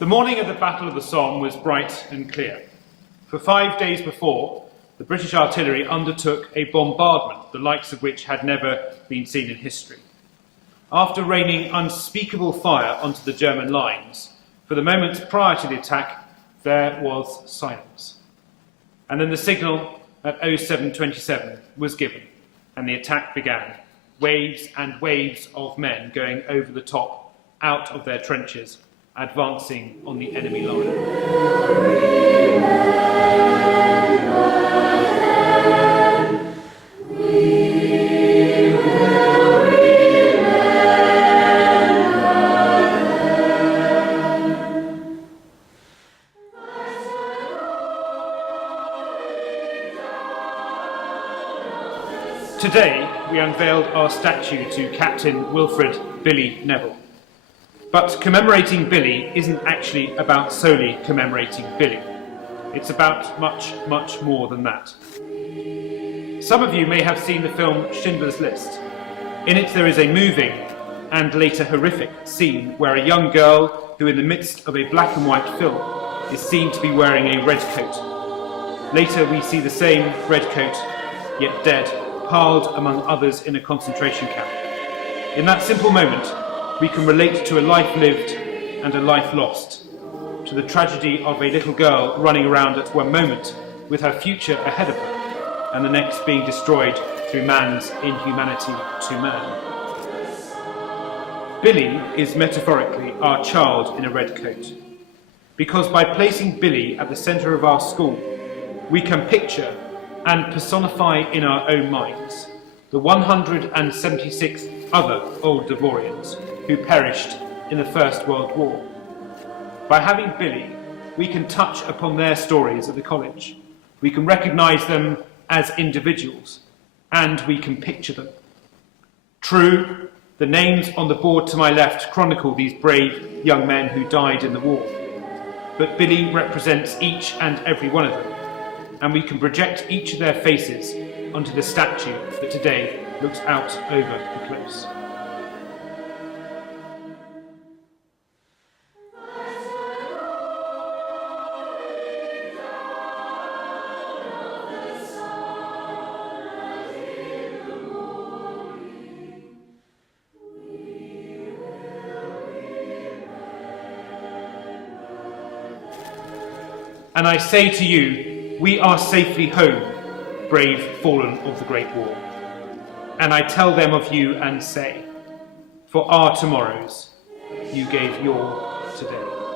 The morning of the Battle of the Somme was bright and clear. For 5 days before, the British artillery undertook a bombardment, the likes of which had never been seen in history. After raining unspeakable fire onto the German lines, for the moments prior to the attack, there was silence. And then the signal at 07:27 was given, and the attack began. Waves and waves of men going over the top, out of their trenches, advancing on the enemy line. Today, we unveiled our statue to Captain Wilfred Billie Nevill. But commemorating Billie isn't actually about solely commemorating Billie. It's about much, much more than that. Some of you may have seen the film Schindler's List. In it there is a moving and later horrific scene where a young girl who in the midst of a black and white film is seen to be wearing a red coat. Later we see the same red coat, yet dead, piled among others in a concentration camp. In that simple moment, we can relate to a life lived and a life lost, to the tragedy of a little girl running around at one moment with her future ahead of her, and the next being destroyed through man's inhumanity to man. Billie is metaphorically our child in a red coat, because by placing Billie at the centre of our school, we can picture and personify in our own minds the 176 other Old Dovorians who perished in the First World War. By having Billie, we can touch upon their stories at the college. We can recognise them as individuals, and we can picture them. True, the names on the board to my left chronicle these brave young men who died in the war, but Billie represents each and every one of them, and we can project each of their faces onto the statue that today looks out over the close. And I say to you, we are safely home, brave fallen of the Great War. And I tell them of you and say, for our tomorrows, you gave your today.